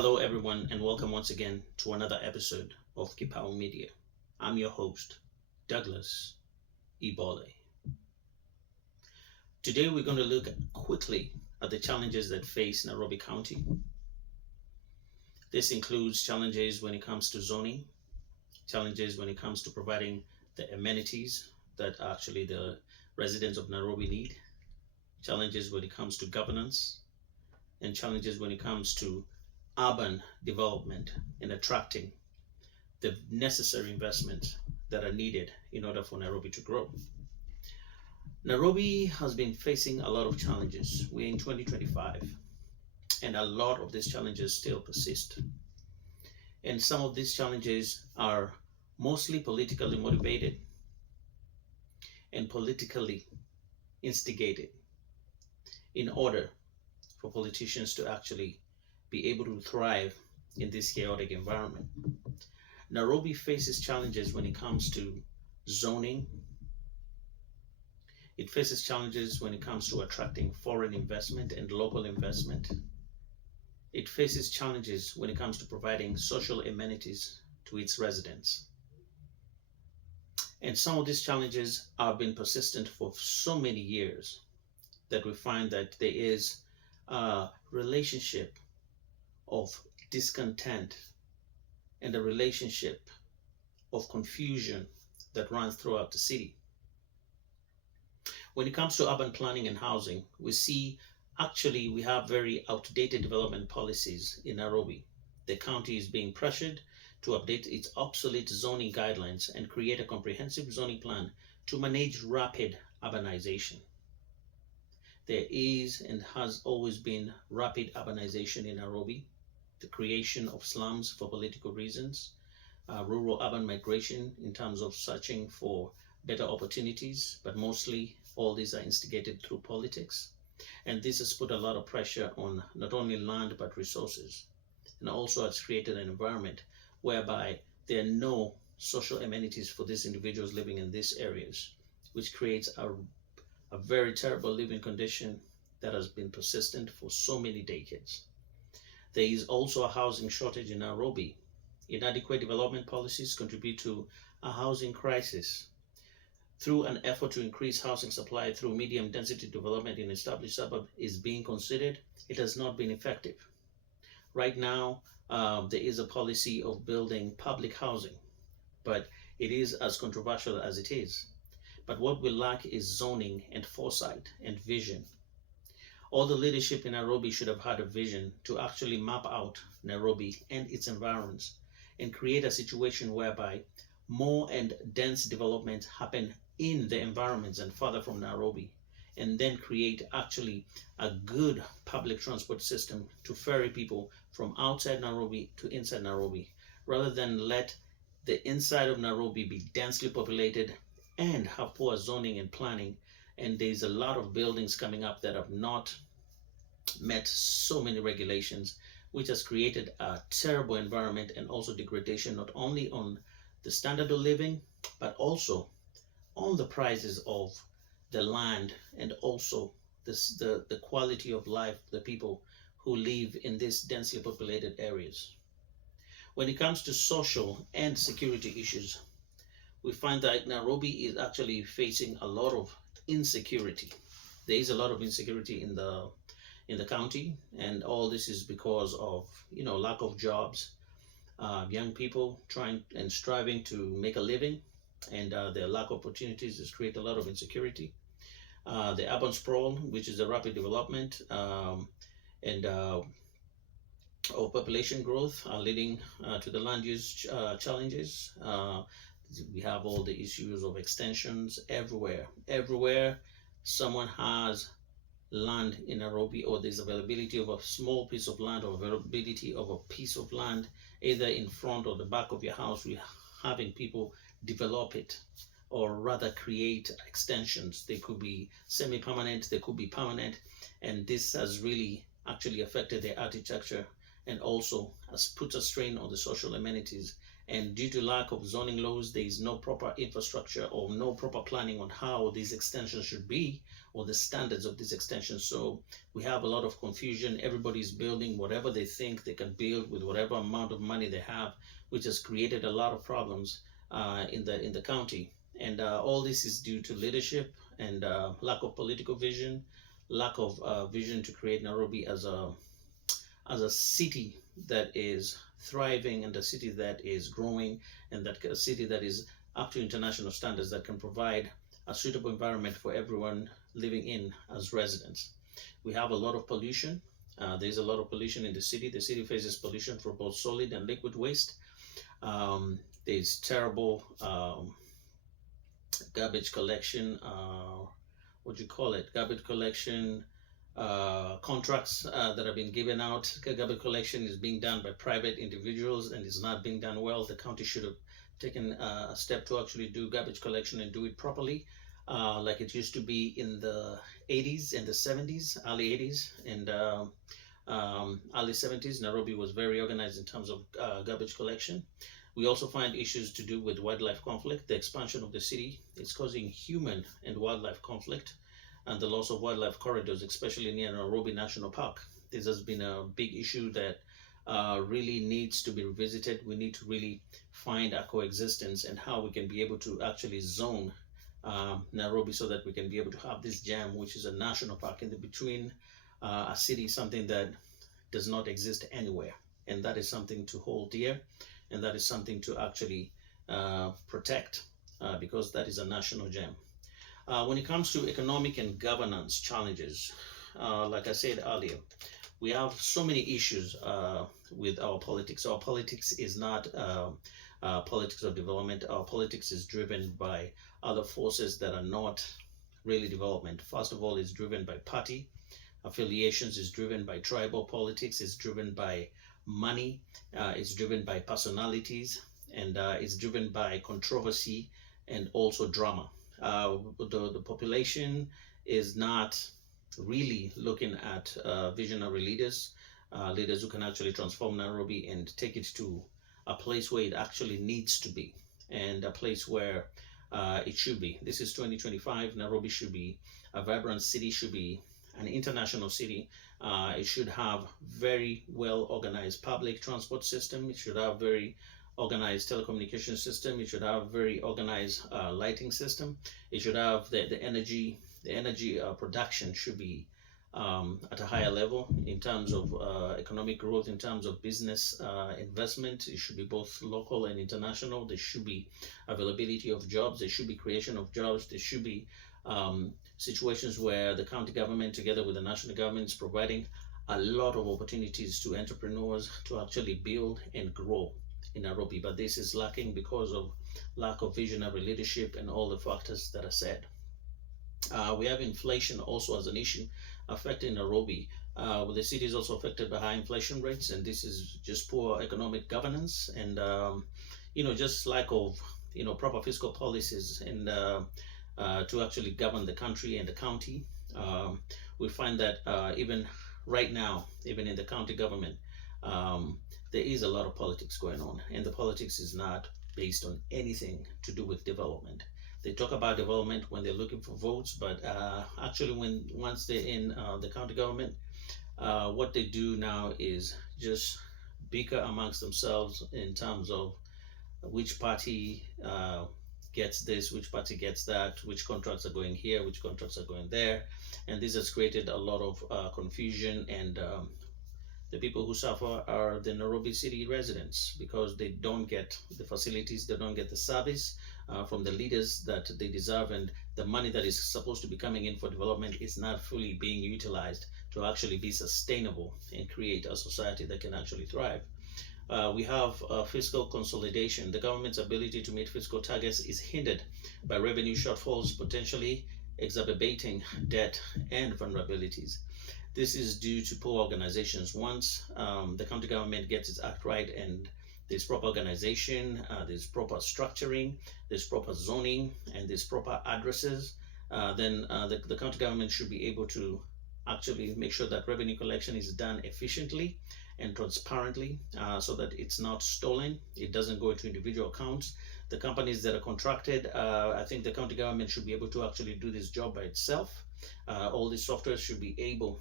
Hello, everyone, and welcome once again to another episode of Kipao Media. I'm your host, Douglas Ibole. Today, we're going to look quickly at the challenges that face Nairobi County. This includes challenges when it comes to zoning, challenges when it comes to providing the amenities that actually the residents of Nairobi need, challenges when it comes to governance, and challenges when it comes to urban development and attracting the necessary investments that are needed in order for Nairobi to grow. Nairobi has been facing a lot of challenges. We're in 2025, and a lot of these challenges still persist. And some of these challenges are mostly politically motivated and politically instigated in order for politicians to actually be able to thrive in this chaotic environment. Nairobi faces challenges when it comes to zoning. It faces challenges when it comes to attracting foreign investment and local investment. It faces challenges when it comes to providing social amenities to its residents. And some of these challenges have been persistent for so many years that we find that there is a relationship of discontent and a relationship of confusion that runs throughout the city. When it comes to urban planning and housing, we see actually we have very outdated development policies in Nairobi. The county is being pressured to update its obsolete zoning guidelines and create a comprehensive zoning plan to manage rapid urbanization. There is and has always been rapid urbanization in Nairobi, the creation of slums for political reasons, rural-urban migration in terms of searching for better opportunities, but mostly all these are instigated through politics. And this has put a lot of pressure on not only land, but resources. And also has created an environment whereby there are no social amenities for these individuals living in these areas, which creates a very terrible living condition that has been persistent for so many decades. There is also a housing shortage in Nairobi. Inadequate development policies contribute to a housing crisis. Through an effort to increase housing supply through medium density development in established suburbs is being considered, it has not been effective. Right now, there is a policy of building public housing, but it is as controversial as it is. But what we lack is zoning and foresight and vision. All the leadership in Nairobi should have had a vision to actually map out Nairobi and its environs and create a situation whereby more and dense development happen in the environments and further from Nairobi, and then create actually a good public transport system to ferry people from outside Nairobi to inside Nairobi, rather than let the inside of Nairobi be densely populated and have poor zoning and planning. And there's a lot of buildings coming up that have not met so many regulations, which has created a terrible environment and also degradation, not only on the standard of living, but also on the prices of the land and also the quality of life of the people who live in these densely populated areas. When it comes to social and security issues, we find that Nairobi is actually facing a lot of insecurity. There is a lot of insecurity in the county, and all this is because of lack of jobs, young people trying and striving to make a living, and their lack of opportunities has created a lot of insecurity. The urban sprawl, which is the rapid development and of population growth, are leading to the land use challenges. We have all the issues of extensions everywhere. Everywhere someone has land in Nairobi, or there's availability of a small piece of land or availability of a piece of land, either in front or the back of your house, we're having people develop it, or rather create extensions. They could be semi-permanent, they could be permanent, and this has really actually affected the architecture and also has put a strain on the social amenities And due to lack of zoning laws, there is no proper infrastructure or no proper planning on how these extensions should be or the standards of these extensions. So we have a lot of confusion. Everybody's building whatever they think they can build with whatever amount of money they have, which has created a lot of problems in the county. And all this is due to leadership and lack of political vision, lack of vision to create Nairobi as a city that is thriving and a city that is growing, and that a city that is up to international standards, that can provide a suitable environment for everyone living in as residents. We have a lot of pollution. There's a lot of pollution in the city. The city faces pollution for both solid and liquid waste. There's terrible garbage collection, what do you call it? Garbage collection contracts that have been given out. Garbage collection is being done by private individuals and is not being done well. The county should have taken a step to actually do garbage collection and do it properly, like it used to be in the 80s and the 70s, early 80s and early 70s. Nairobi was very organized in terms of garbage collection. We also find issues to do with wildlife conflict. The expansion of the city is causing human and wildlife conflict, and the loss of wildlife corridors, especially near Nairobi National Park. This has been a big issue that really needs to be revisited. We need to really find a coexistence and how we can be able to actually zone Nairobi so that we can be able to have this jam, which is a national park in the between a city, something that does not exist anywhere. And that is something to hold dear, and that is something to actually protect because that is a national gem. When it comes to economic and governance challenges, like I said earlier, we have so many issues with our politics. Our politics is not politics of development. Our politics is driven by other forces that are not really development. First of all, it's driven by party affiliations, is driven by tribal politics, is driven by money, it's driven by personalities, and it's driven by controversy and also drama. The population is not really looking at visionary leaders, leaders who can actually transform Nairobi and take it to a place where it actually needs to be, and a place where it should be. This is 2025. Nairobi should be a vibrant city, should be an international city. It should have very well organized public transport system. It should have very organized telecommunication system. It should have very organized lighting system. It should have the energy production should be at a higher level in terms of economic growth, in terms of business investment. It should be both local and international. There should be availability of jobs. There should be creation of jobs. There should be situations where the county government together with the national government is providing a lot of opportunities to entrepreneurs to actually build and grow in Nairobi. But this is lacking because of lack of visionary leadership and all the factors that are said. We have inflation also as an issue affecting Nairobi. The city is also affected by high inflation rates, and this is just poor economic governance and just lack of proper fiscal policies and to actually govern the country and the county. We find that even right now, even in the county government, there is a lot of politics going on, and the politics is not based on anything to do with development. They talk about development when they're looking for votes, but actually once they're in the county government, what they do now is just bicker amongst themselves in terms of which party gets this, which party gets that, which contracts are going here, which contracts are going there. And this has created a lot of confusion, and the people who suffer are the Nairobi city residents because they don't get the facilities, they don't get the service from the leaders that they deserve, and the money that is supposed to be coming in for development is not fully being utilized to actually be sustainable and create a society that can actually thrive. We have fiscal consolidation. The government's ability to meet fiscal targets is hindered by revenue shortfalls, potentially exacerbating debt and vulnerabilities. This is due to poor organizations. Once the county government gets its act right and there's proper organization, there's proper structuring, there's proper zoning, and there's proper addresses, then the county government should be able to actually make sure that revenue collection is done efficiently and transparently, so that it's not stolen, it doesn't go into individual accounts. The companies that are contracted, I think the county government should be able to actually do this job by itself. All these softwares should be able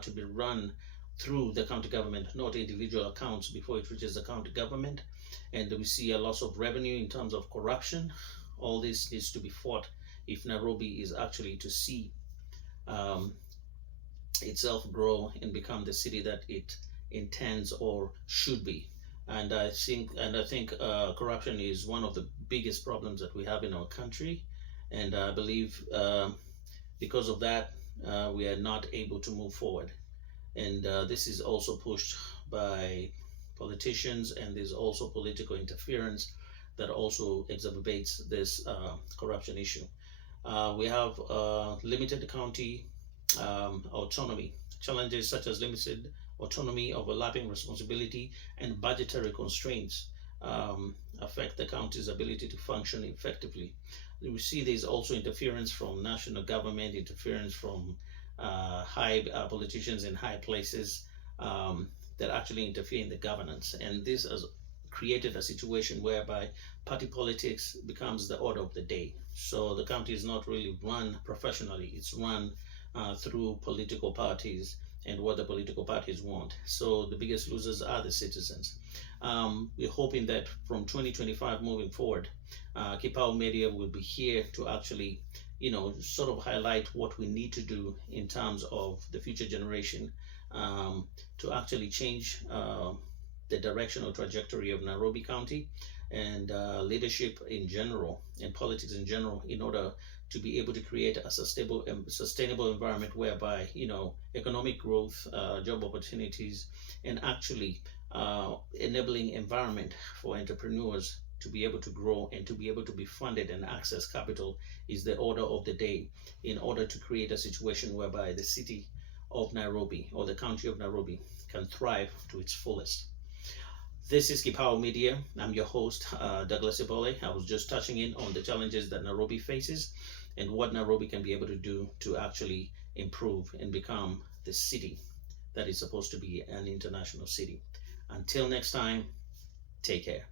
to be run through the county government, not individual accounts, before it reaches the county government. And we see a loss of revenue in terms of corruption. All this needs to be fought if Nairobi is actually to see um, itself grow and become the city that it intends or should be. And I think corruption is one of the biggest problems that we have in our country, and I believe because of that we are not able to move forward. And this is also pushed by politicians, and there's also political interference that also exacerbates this corruption issue. We have limited county autonomy, challenges such as limited autonomy, overlapping responsibility, and budgetary constraints affect the county's ability to function effectively. We see there's also interference from national government, interference from high politicians in high places that actually interfere in the governance. And this has created a situation whereby party politics becomes the order of the day. So the county is not really run professionally, it's run through political parties and what the political parties want. So the biggest losers are the citizens. We're hoping that from 2025 moving forward, Kipao Media will be here to actually, sort of highlight what we need to do in terms of the future generation, to actually change the direction or trajectory of Nairobi County and leadership in general and politics in general, in order to be able to create a sustainable environment whereby economic growth, job opportunities, and actually enabling environment for entrepreneurs to be able to grow and to be able to be funded and access capital is the order of the day, in order to create a situation whereby the city of Nairobi or the county of Nairobi can thrive to its fullest. This is Kipao Media. I'm your host, Douglas Ibole. I was just touching in on the challenges that Nairobi faces and what Nairobi can be able to do to actually improve and become the city that is supposed to be an international city. Until next time, take care.